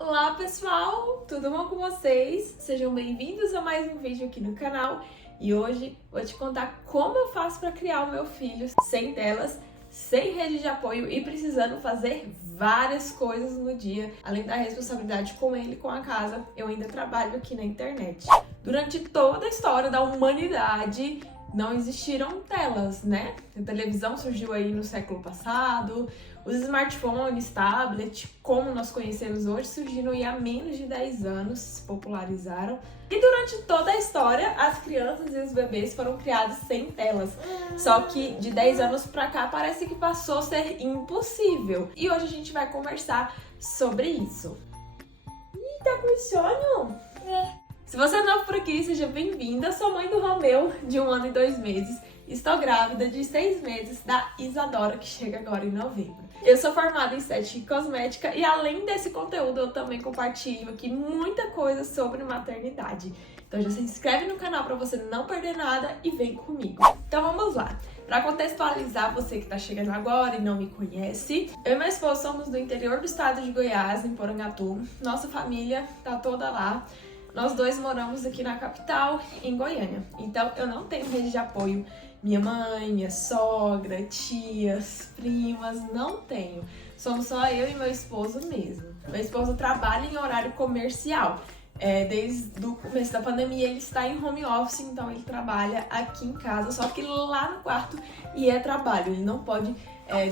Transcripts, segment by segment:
Olá pessoal, tudo bom com vocês? Sejam bem-vindos a mais um vídeo aqui no canal e hoje vou te contar como eu faço para criar o meu filho sem telas, sem rede de apoio e precisando fazer várias coisas no dia. Além da responsabilidade com ele e com a casa, eu ainda trabalho aqui na internet. Durante toda a história da humanidade, não existiram telas, né? A televisão surgiu aí no século passado, os smartphones, tablets, como nós conhecemos hoje, surgiram aí há menos de 10 anos, se popularizaram. E durante toda a história, as crianças e os bebês foram criados sem telas. Só que de 10 anos pra cá, parece que passou a ser impossível. E hoje a gente vai conversar sobre isso. Ih, tá com sono? Se você é novo por aqui, seja bem-vinda. Sou mãe do Romeu, de 1 ano e 2 meses. Estou grávida de 6 meses da Isadora, que chega agora em novembro. Eu sou formada em estética e cosmética e além desse conteúdo, eu também compartilho aqui muita coisa sobre maternidade. Então já se inscreve no canal para você não perder nada e vem comigo. Então vamos lá. Para contextualizar você que está chegando agora e não me conhece, eu e meu esposo somos do interior do estado de Goiás, em Porangatu. Nossa família tá toda lá. Nós dois moramos aqui na capital, em Goiânia. Então eu não tenho rede de apoio. Minha mãe, minha sogra, tias, primas, não tenho. Somos só eu e meu esposo mesmo. Meu esposo trabalha em horário comercial. Desde o começo da pandemia ele está em home office, então ele trabalha aqui em casa, só que lá no quarto e é trabalho. Ele não pode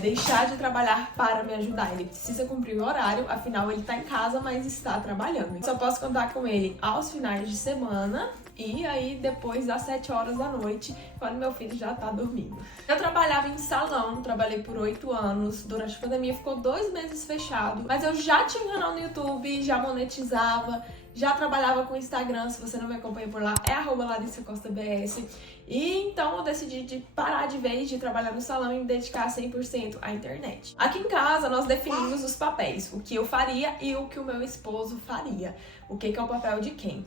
deixar de trabalhar para me ajudar. Ele precisa cumprir o horário, afinal ele está em casa, mas está trabalhando. Só posso contar com ele aos finais de semana e aí depois das 7 horas da noite, quando meu filho já tá dormindo. Eu trabalhava em salão, trabalhei por 8 anos. Durante a pandemia ficou 2 meses fechado, mas eu já tinha um canal no YouTube, já monetizava, já trabalhava com Instagram. Se você não me acompanha por lá, é @LarissaCostaBS. E então eu decidi de parar de vez de trabalhar no salão e me dedicar 100% à internet. Aqui em casa nós definimos os papéis, o que eu faria e o que o meu esposo faria. O que é o papel de quem?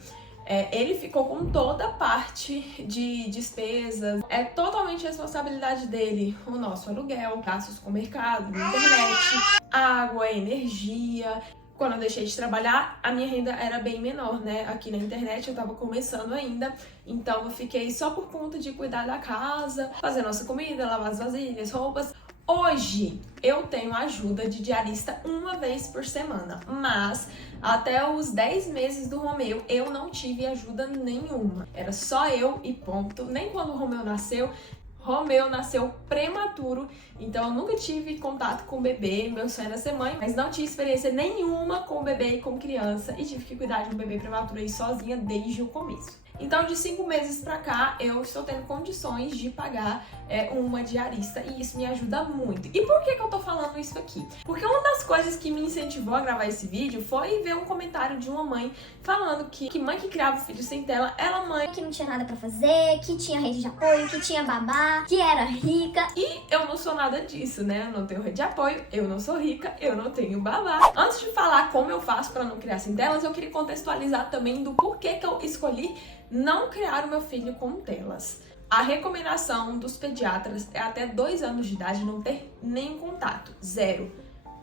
Ele ficou com toda a parte de despesas, é totalmente responsabilidade dele, o nosso aluguel, gastos com mercado, internet, água, energia. Quando eu deixei de trabalhar, a minha renda era bem menor, né? Aqui na internet eu tava começando ainda, então eu fiquei só por conta de cuidar da casa, fazer nossa comida, lavar as vasilhas, roupas. Hoje eu tenho ajuda de diarista uma vez por semana, mas até os 10 meses do Romeu eu não tive ajuda nenhuma. Era só eu e ponto. Nem quando o Romeu nasceu prematuro, então eu nunca tive contato com o bebê. Meu sonho era ser mãe, mas não tinha experiência nenhuma com o bebê e com criança e tive que cuidar de um bebê prematuro aí sozinha desde o começo. Então, de 5 meses pra cá, eu estou tendo condições de pagar uma diarista e isso me ajuda muito. E por que eu tô falando isso aqui? Porque uma das coisas que me incentivou a gravar esse vídeo foi ver um comentário de uma mãe falando que mãe que criava o filho sem tela era mãe que não tinha nada pra fazer, que tinha rede de apoio, que tinha babá, que era rica. E eu não sou nada disso, né? Eu não tenho rede de apoio, eu não sou rica, eu não tenho babá. Antes de falar como eu faço pra não criar sem telas, eu queria contextualizar também do porquê que eu escolhi não criar o meu filho com telas. A recomendação dos pediatras é até 2 anos de idade não ter nenhum contato, 0,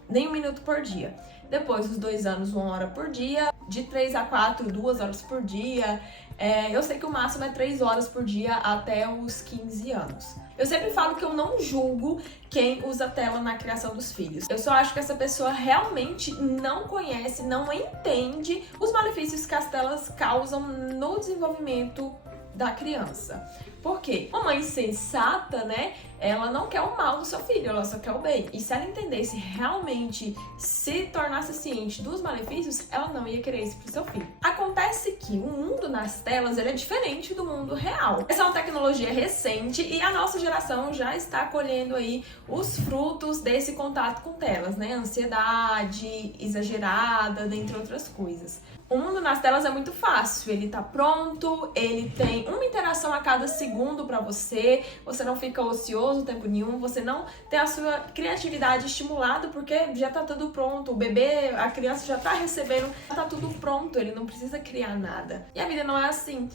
nem 1 minuto por dia. Depois dos 2 anos, 1 hora por dia, de 3 a 4, 2 horas por dia. Eu sei que o máximo é 3 horas por dia até os 15 anos. Eu sempre falo que eu não julgo quem usa tela na criação dos filhos. Eu só acho que essa pessoa realmente não conhece, não entende os malefícios que as telas causam no desenvolvimento da criança. Por quê? Uma mãe sensata, né? Ela não quer o mal do seu filho, ela só quer o bem. E se ela entendesse realmente, se tornasse ciente dos malefícios, ela não ia querer isso pro seu filho. Acontece que o mundo nas telas ele é diferente do mundo real. Essa é uma tecnologia recente e a nossa geração já está colhendo aí os frutos desse contato com telas, né? Ansiedade exagerada, dentre outras coisas. O mundo nas telas é muito fácil, ele tá pronto, ele tem uma interação a cada segundo pra você não fica ocioso o tempo nenhum, você não tem a sua criatividade estimulada porque já tá tudo pronto, o bebê, a criança já tá recebendo, tá tudo pronto, ele não precisa criar nada. E a vida não é assim,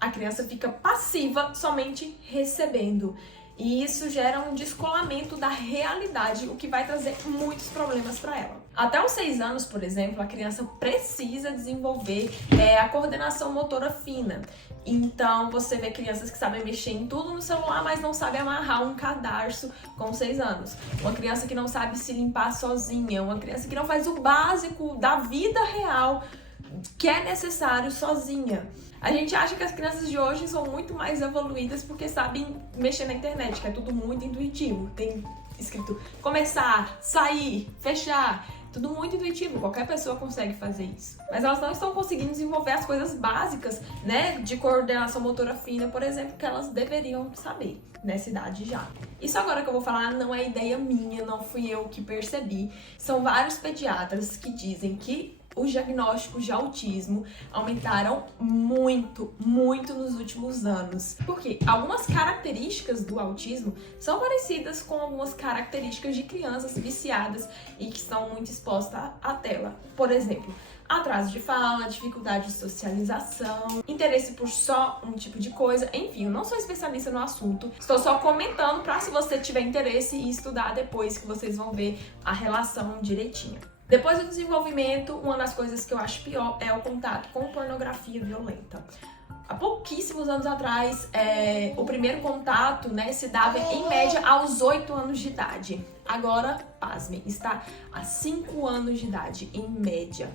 a criança fica passiva somente recebendo. E isso gera um descolamento da realidade, o que vai trazer muitos problemas para ela. Até os 6 anos, por exemplo, a criança precisa desenvolver a coordenação motora fina. Então, você vê crianças que sabem mexer em tudo no celular, mas não sabem amarrar um cadarço com 6 anos. Uma criança que não sabe se limpar sozinha. Uma criança que não faz o básico da vida real que é necessário sozinha. A gente acha que as crianças de hoje são muito mais evoluídas porque sabem mexer na internet, que é tudo muito intuitivo. Tem escrito começar, sair, fechar. Tudo muito intuitivo, qualquer pessoa consegue fazer isso. Mas elas não estão conseguindo desenvolver as coisas básicas, né, de coordenação motora fina, por exemplo, que elas deveriam saber nessa idade já. Isso agora que eu vou falar não é ideia minha, não fui eu que percebi. São vários pediatras que dizem que os diagnósticos de autismo aumentaram muito nos últimos anos. Porque algumas características do autismo são parecidas com algumas características de crianças viciadas e que estão muito expostas à tela. Por exemplo, atraso de fala, dificuldade de socialização, interesse por só um tipo de coisa. Enfim, eu não sou especialista no assunto, estou só comentando para se você tiver interesse e estudar depois, que vocês vão ver a relação direitinho. Depois do desenvolvimento, uma das coisas que eu acho pior é o contato com pornografia violenta. Há pouquíssimos anos atrás, o primeiro contato, né, se dava em média aos 8 anos de idade. Agora, pasmem, está a 5 anos de idade, em média.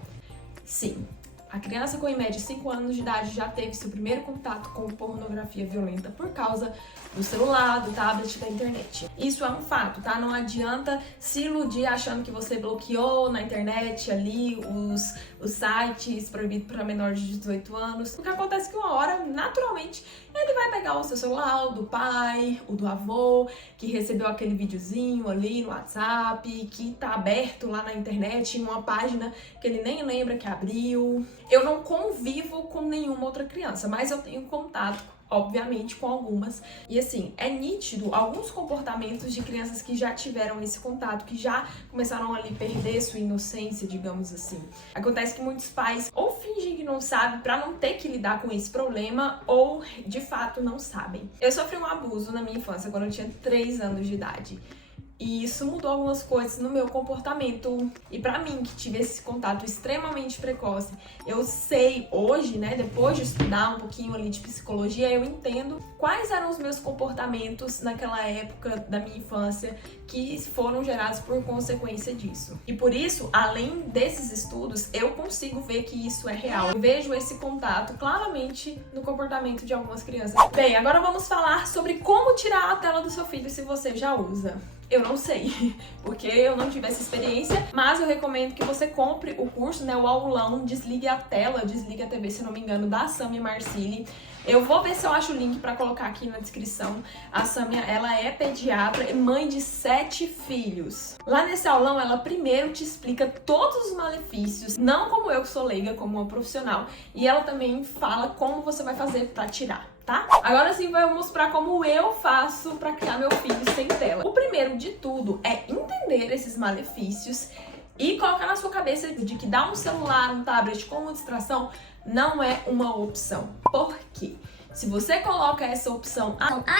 Sim, a criança com em média 5 anos de idade já teve seu primeiro contato com pornografia violenta por causa do celular, do tablet, da internet. Isso é um fato, tá? Não adianta se iludir achando que você bloqueou na internet ali os sites proibidos para menores de 18 anos. O que acontece é que uma hora, naturalmente, ele vai pegar o seu celular, o do pai, o do avô, que recebeu aquele videozinho ali no WhatsApp, que tá aberto lá na internet, em uma página que ele nem lembra que abriu. Eu não convivo com nenhuma outra criança, mas eu tenho contato, obviamente, com algumas. E assim, é nítido alguns comportamentos de crianças que já tiveram esse contato, que já começaram ali a perder sua inocência, digamos assim. Acontece que muitos pais ou fingem que não sabem pra não ter que lidar com esse problema, ou de fato não sabem. Eu sofri um abuso na minha infância quando eu tinha 3 anos de idade. E isso mudou algumas coisas no meu comportamento. E pra mim, que tive esse contato extremamente precoce, eu sei hoje, né, depois de estudar um pouquinho ali de psicologia, eu entendo quais eram os meus comportamentos naquela época da minha infância que foram gerados por consequência disso. E por isso, além desses estudos, eu consigo ver que isso é real. Eu vejo esse contato claramente no comportamento de algumas crianças. Bem, agora vamos falar sobre como tirar a tela do seu filho se você já usa. Eu não sei, porque eu não tive essa experiência, mas eu recomendo que você compre o curso, né, o aulão Desligue a Tela, Desligue a TV, se não me engano, da Samia Marcilli. Eu vou ver se eu acho o link pra colocar aqui na descrição. A Samia, ela é pediatra e mãe de 7 filhos. Lá nesse aulão, ela primeiro te explica todos os malefícios, não como eu que sou leiga, como uma profissional, e ela também fala como você vai fazer pra tirar, tá? Agora sim, vamos para como eu faço para criar meu filho sem tela. O primeiro de tudo é entender esses malefícios e colocar na sua cabeça de que dar um celular, um tablet como distração não é uma opção. Por quê? Se você coloca essa opção,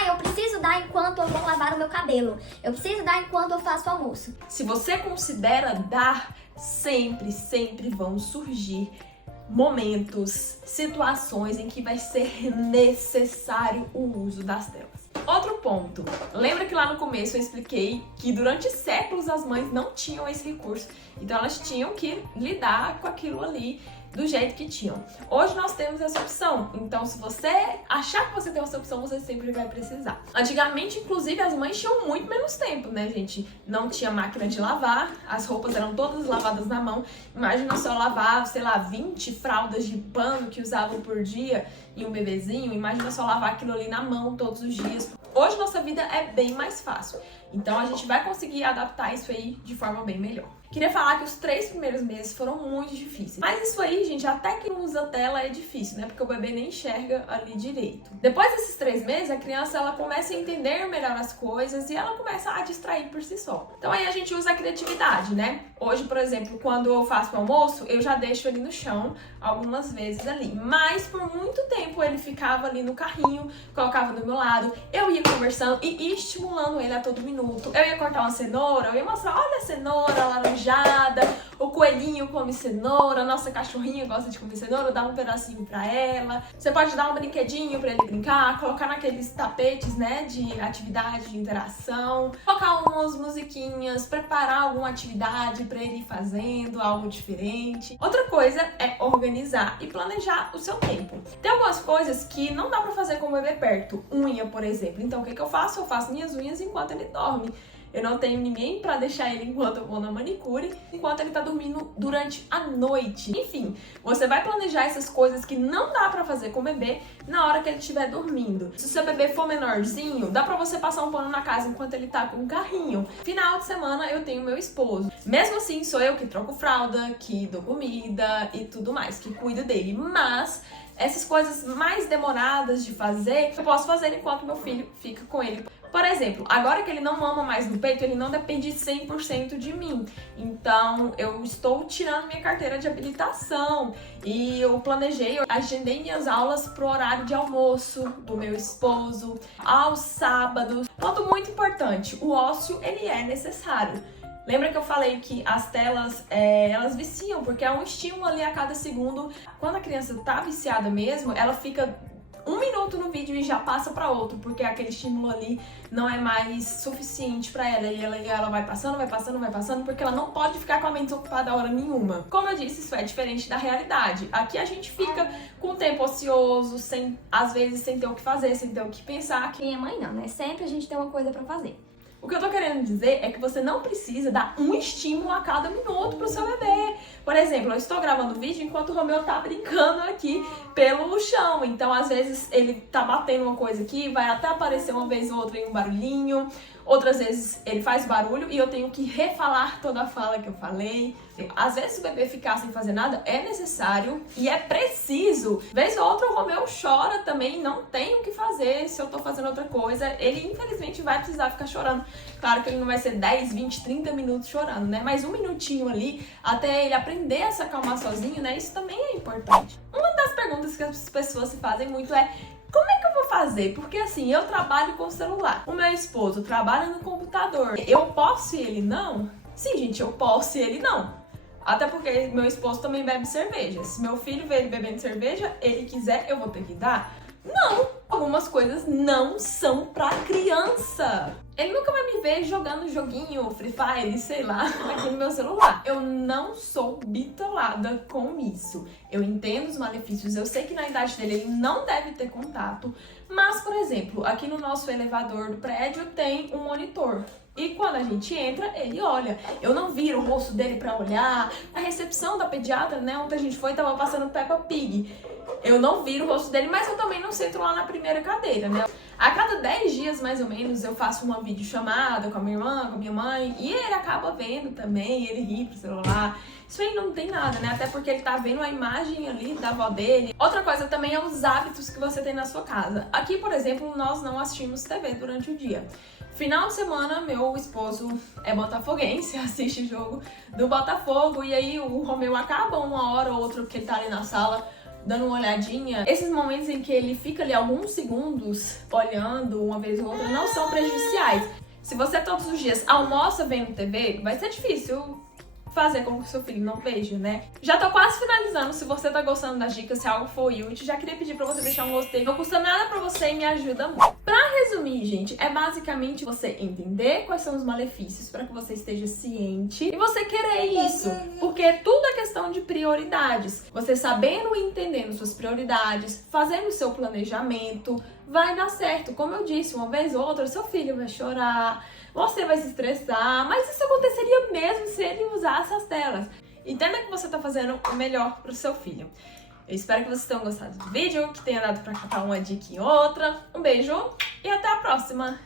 eu preciso dar enquanto eu vou lavar o meu cabelo. Eu preciso dar enquanto eu faço o almoço. Se você considera dar, sempre vão surgir momentos, situações em que vai ser necessário o uso das telas. Outro ponto, lembra que lá no começo eu expliquei que durante séculos as mães não tinham esse recurso, então elas tinham que lidar com aquilo ali do jeito que tinham. Hoje nós temos essa opção, então se você achar que você tem essa opção, você sempre vai precisar. Antigamente, inclusive, as mães tinham muito menos tempo, né, gente? Não tinha máquina de lavar, as roupas eram todas lavadas na mão. Imagina só lavar, sei lá, 20 fraldas de pano que usavam por dia e um bebezinho. Imagina só lavar aquilo ali na mão todos os dias. Hoje nossa vida é bem mais fácil, então a gente vai conseguir adaptar isso aí de forma bem melhor. Queria falar que os 3 primeiros meses foram muito difíceis. Mas isso aí, gente, até que não usa tela é difícil, né? Porque o bebê nem enxerga ali direito. Depois desses 3 meses, a criança ela começa a entender melhor as coisas e ela começa a distrair por si só. Então aí a gente usa a criatividade, né? Hoje, por exemplo, quando eu faço o almoço, eu já deixo ele no chão algumas vezes ali. Mas por muito tempo ele ficava ali no carrinho, colocava do meu lado, eu ia conversando e estimulando ele a todo minuto. minuto, eu ia cortar uma cenoura, eu ia mostrar, olha a cenoura laranjada, o coelhinho come cenoura, a nossa cachorrinha gosta de comer cenoura, dá um pedacinho pra ela. Você pode dar um brinquedinho pra ele brincar, colocar naqueles tapetes, né, de atividade, de interação, colocar umas musiquinhas, preparar alguma atividade pra ele ir fazendo, algo diferente. Outra coisa é organizar e planejar o seu tempo. Tem algumas coisas que não dá pra fazer com o bebê perto, unha, por exemplo. Então o que eu faço? Eu faço minhas unhas enquanto ele dorme. Eu não tenho ninguém pra deixar ele enquanto eu vou na manicure, enquanto ele tá dormindo durante a noite. Enfim, você vai planejar essas coisas que não dá pra fazer com o bebê na hora que ele estiver dormindo. Se o seu bebê for menorzinho, dá pra você passar um pano na casa enquanto ele tá com um carrinho. Final de semana eu tenho meu esposo. Mesmo assim, sou eu que troco fralda, que dou comida e tudo mais, que cuido dele. Mas essas coisas mais demoradas de fazer, eu posso fazer enquanto meu filho fica com ele. Por exemplo, agora que ele não mama mais no peito, ele não depende 100% de mim. Então, eu estou tirando minha carteira de habilitação e eu planejei, eu agendei minhas aulas pro horário de almoço do meu esposo, aos sábados. Ponto muito importante, o ócio, ele é necessário. Lembra que eu falei que as telas, elas viciam, porque é um estímulo ali a cada segundo. Quando a criança tá viciada mesmo, ela fica 1 minuto no vídeo e já passa para outro, porque aquele estímulo ali não é mais suficiente para ela. E ela vai passando, porque ela não pode ficar com a mente ocupada a hora nenhuma. Como eu disse, isso é diferente da realidade. Aqui a gente fica com o tempo ocioso, às vezes sem ter o que fazer, sem ter o que pensar. Quem é mãe não, né? Sempre a gente tem uma coisa pra fazer. O que eu tô querendo dizer é que você não precisa dar um estímulo a cada minuto pro seu bebê. Por exemplo, eu estou gravando vídeo enquanto o Romeu tá brincando aqui pelo chão. Então, às vezes, ele tá batendo uma coisa aqui, vai até aparecer uma vez ou outra em um barulhinho. Outras vezes, ele faz barulho e eu tenho que refalar toda a fala que eu falei. Às vezes, o bebê ficar sem fazer nada é necessário e é preciso. Vez ou outra, o Romeu chora também, não tem o que fazer se eu tô fazendo outra coisa. Ele, infelizmente, vai precisar ficar chorando. Claro que ele não vai ser 10, 20, 30 minutos chorando, né? Mas 1 minutinho ali, até ele aprender a se acalmar sozinho, né? Isso também é importante. Uma das perguntas que as pessoas se fazem muito é: como é que eu vou fazer? Porque assim, eu trabalho com o celular, o meu esposo trabalha no computador. Eu posso e ele não? Sim, gente, eu posso e ele não. Até porque meu esposo também bebe cerveja. Se meu filho ver ele bebendo cerveja, ele quiser, eu vou ter que dar? Não! Algumas coisas não são pra criança. Ele nunca vai me ver jogando joguinho, Free Fire, sei lá, aqui no meu celular. Eu não sou bitolada com isso. Eu entendo os malefícios, eu sei que na idade dele ele não deve ter contato. Mas, por exemplo, aqui no nosso elevador do prédio tem um monitor. E quando a gente entra, ele olha. Eu não viro o rosto dele pra olhar. A recepção da pediatra, né, onde a gente foi, tava passando Peppa Pig. Eu não viro o rosto dele, mas eu também não sento lá na primeira cadeira, né? A cada 10 dias, mais ou menos, eu faço uma videochamada com a minha irmã, com a minha mãe, e ele acaba vendo também, ele ri pro celular. Isso aí não tem nada, né? Até porque ele tá vendo a imagem ali da avó dele. Outra coisa também é os hábitos que você tem na sua casa. Aqui, por exemplo, nós não assistimos TV durante o dia. Final de semana, meu esposo é botafoguense, assiste o jogo do Botafogo, e aí o Romeu acaba 1 hora ou outra porque ele tá ali na sala dando uma olhadinha. Esses momentos em que ele fica ali alguns segundos olhando uma vez ou outra não são prejudiciais. Se você todos os dias almoça vendo TV, vai ser difícil fazer com que o seu filho não veja, né? Já tô quase finalizando. Se você tá gostando das dicas, se algo for útil, já queria pedir pra você deixar um gostei. Não custa nada pra você e me ajuda muito. Pra resumir, gente, é basicamente você entender quais são os malefícios pra que você esteja ciente e você querer isso. Porque tudo é questão de prioridades. Você sabendo e entendendo suas prioridades, fazendo o seu planejamento, vai dar certo. Como eu disse, uma vez ou outra, seu filho vai chorar, você vai se estressar, mas isso aconteceria mesmo se ele usasse as telas. Entenda que você está fazendo o melhor para o seu filho. Eu espero que vocês tenham gostado do vídeo, que tenha dado para captar uma dica em outra. Um beijo e até a próxima!